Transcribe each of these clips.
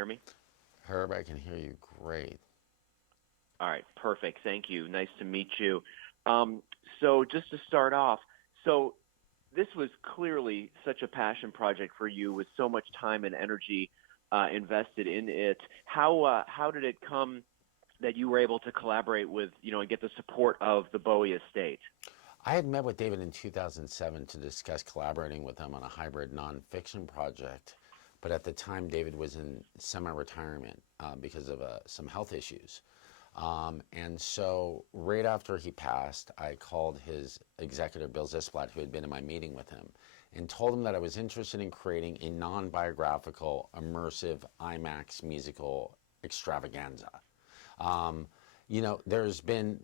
Hear me? Herb, I can hear you great. All right, perfect. Thank you. Nice to meet you. So just to start off, so this was clearly such a passion project for you with so much time and energy invested in it. How did it come that you were able to collaborate with, and get the support of the Bowie estate? I had met with David in 2007 to discuss collaborating with him on a hybrid nonfiction project, but at the time David was in semi-retirement because of some health issues. And so right after he passed, I called his executive, Bill Zisplatt, who had been in my meeting with him, and told him that I was interested in creating a non-biographical, immersive IMAX musical extravaganza. Um, there's been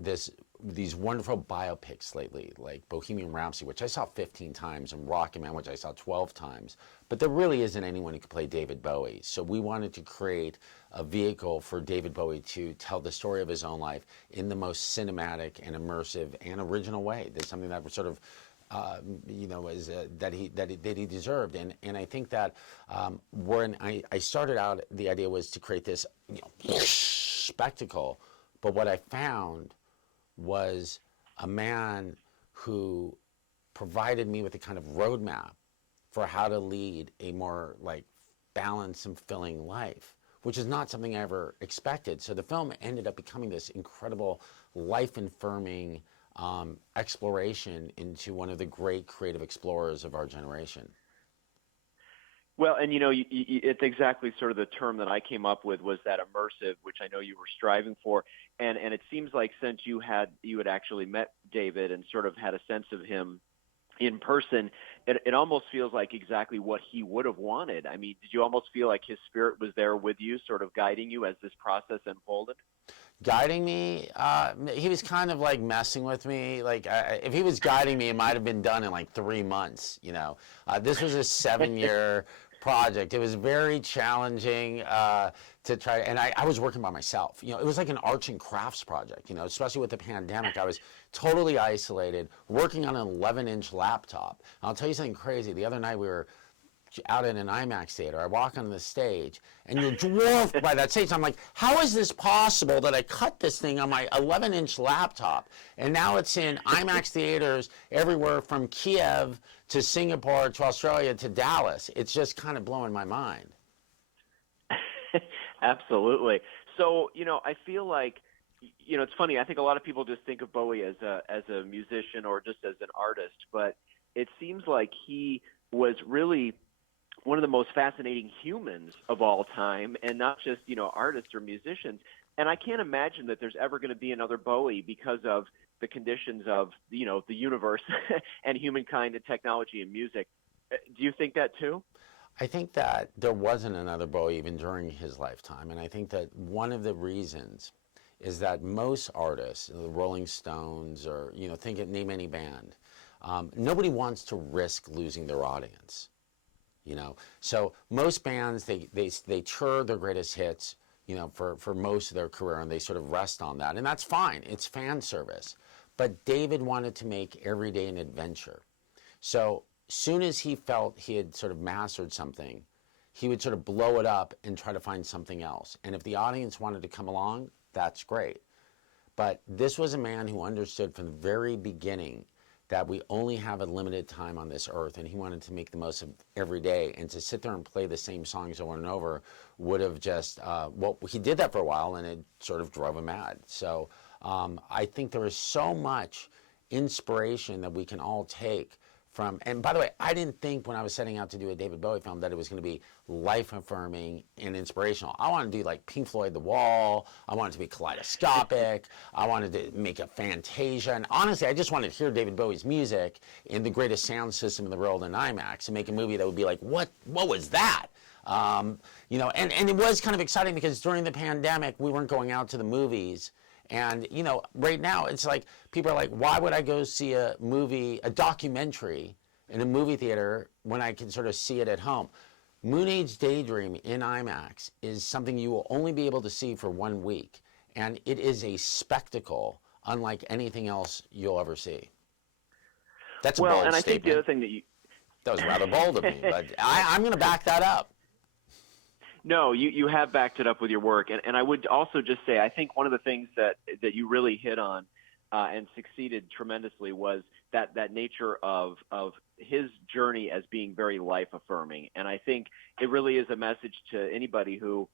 these wonderful biopics lately, like Bohemian Rhapsody, which I saw 15 times, and Rocket Man, which I saw 12 times. But there really isn't anyone who could play David Bowie. So we wanted to create a vehicle for David Bowie to tell the story of his own life in the most cinematic and immersive and original way. That's something that was sort of that he deserved, and I think that when I started out, the idea was to create this spectacle, but what I found was a man who provided me with a kind of roadmap for how to lead a more like balanced and fulfilling life, which is not something I ever expected. So the film ended up becoming this incredible life-affirming exploration into one of the great creative explorers of our generation. Well, and it's exactly sort of the term that I came up with was that immersive, which I know you were striving for, and it seems like since you had actually met David and sort of had a sense of him in person, it almost feels like exactly what he would have wanted. I mean, did you almost feel like his spirit was there with you, sort of guiding you as this process unfolded? Guiding me, he was kind of like messing with me. Like if he was guiding me, it might have been done in like 3 months. This was a 7-year project. It was very challenging to try, and I was working by myself. It was like an arts and crafts project. Especially with the pandemic, I was totally isolated, working on an 11-inch laptop. And I'll tell you something crazy. The other night we were out in an IMAX theater. I walk on the stage, and you're dwarfed by that stage. I'm like, how is this possible that I cut this thing on my 11-inch laptop, and now it's in IMAX theaters everywhere from Kiev to Singapore to Australia to Dallas? It's just kind of blowing my mind. Absolutely. So, I feel like, it's funny. I think a lot of people just think of Bowie as a musician or just as an artist, but it seems like he was really one of the most fascinating humans of all time, and not just, artists or musicians. And I can't imagine that there's ever going to be another Bowie because of the conditions of, the universe and humankind and technology and music. Do you think that too? I think that there wasn't another Bowie even during his lifetime, and I think that one of the reasons is that most artists, the Rolling Stones, or name any band, nobody wants to risk losing their audience. So most bands, they tour their greatest hits, for most of their career, and they sort of rest on that, and that's fine. It's fan service. But David wanted to make every day an adventure. So soon as he felt he had sort of mastered something, he would sort of blow it up and try to find something else. And if the audience wanted to come along, that's great. But this was a man who understood from the very beginning that we only have a limited time on this earth, and he wanted to make the most of every day. And to sit there and play the same songs over and over would have just, he did that for a while, and it sort of drove him mad. So I think there is so much inspiration that we can all take from, and by the way, I didn't think when I was setting out to do a David Bowie film that it was going to be life-affirming and inspirational. I wanted to do like Pink Floyd The Wall. I wanted to be kaleidoscopic. I wanted to make a Fantasia. And honestly, I just wanted to hear David Bowie's music in the greatest sound system in the world in IMAX and make a movie that would be like, what was that? And it was kind of exciting because during the pandemic, we weren't going out to the movies. And, right now it's like, people are like, why would I go see a documentary in a movie theater when I can sort of see it at home? Moonage Daydream in IMAX is something you will only be able to see for 1 week. And it is a spectacle unlike anything else you'll ever see. That's a Well, bold and I statement. think the other thing that That was rather bold of me, but I'm going to back that up. No, you have backed it up with your work, and I would also just say I think one of the things that you really hit on and succeeded tremendously was that nature of his journey as being very life affirming, and I think it really is a message to anybody who,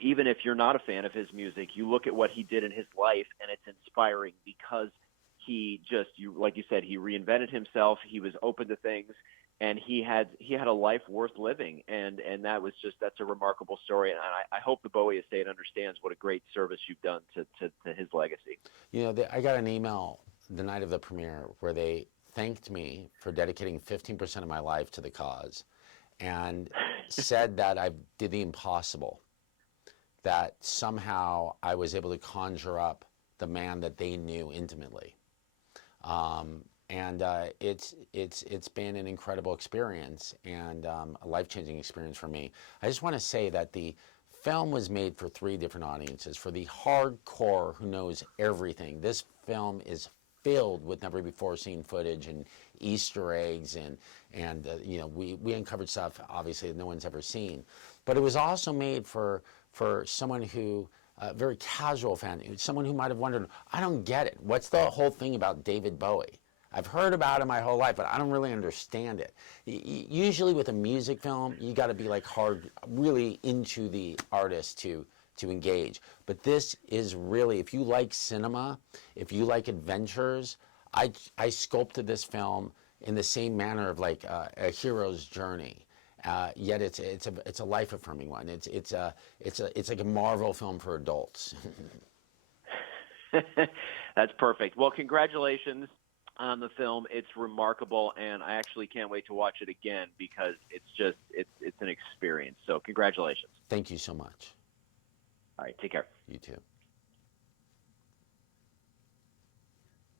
even if you're not a fan of his music, you look at what he did in his life, and it's inspiring because he just, like you said, he reinvented himself. He was open to things, and he had a life worth living, and that's a remarkable story. And I hope the Bowie estate understands what a great service you've done to his legacy. I got an email the night of the premiere where they thanked me for dedicating 15% of my life to the cause, and said that I did the impossible, that somehow I was able to conjure up the man that they knew intimately. And it's been an incredible experience and a life-changing experience for me. I just want to say that the film was made for 3 different audiences. For the hardcore who knows everything, this film is filled with never before seen footage and Easter eggs, and we uncovered stuff obviously that no one's ever seen. But it was also made for someone who, a very casual fan, someone who might have wondered, I don't get it. What's the whole thing about David Bowie? I've heard about him my whole life, but I don't really understand it. Usually with a music film, you got to be like really into the artist to engage. But this is really, if you like cinema, if you like adventures, I sculpted this film in the same manner of like a hero's journey. Yet it's a life affirming one. It's like a Marvel film for adults. That's perfect. Well, congratulations on the film. It's remarkable, and I actually can't wait to watch it again because it's an experience. So congratulations. Thank you so much. All right, take care. You too.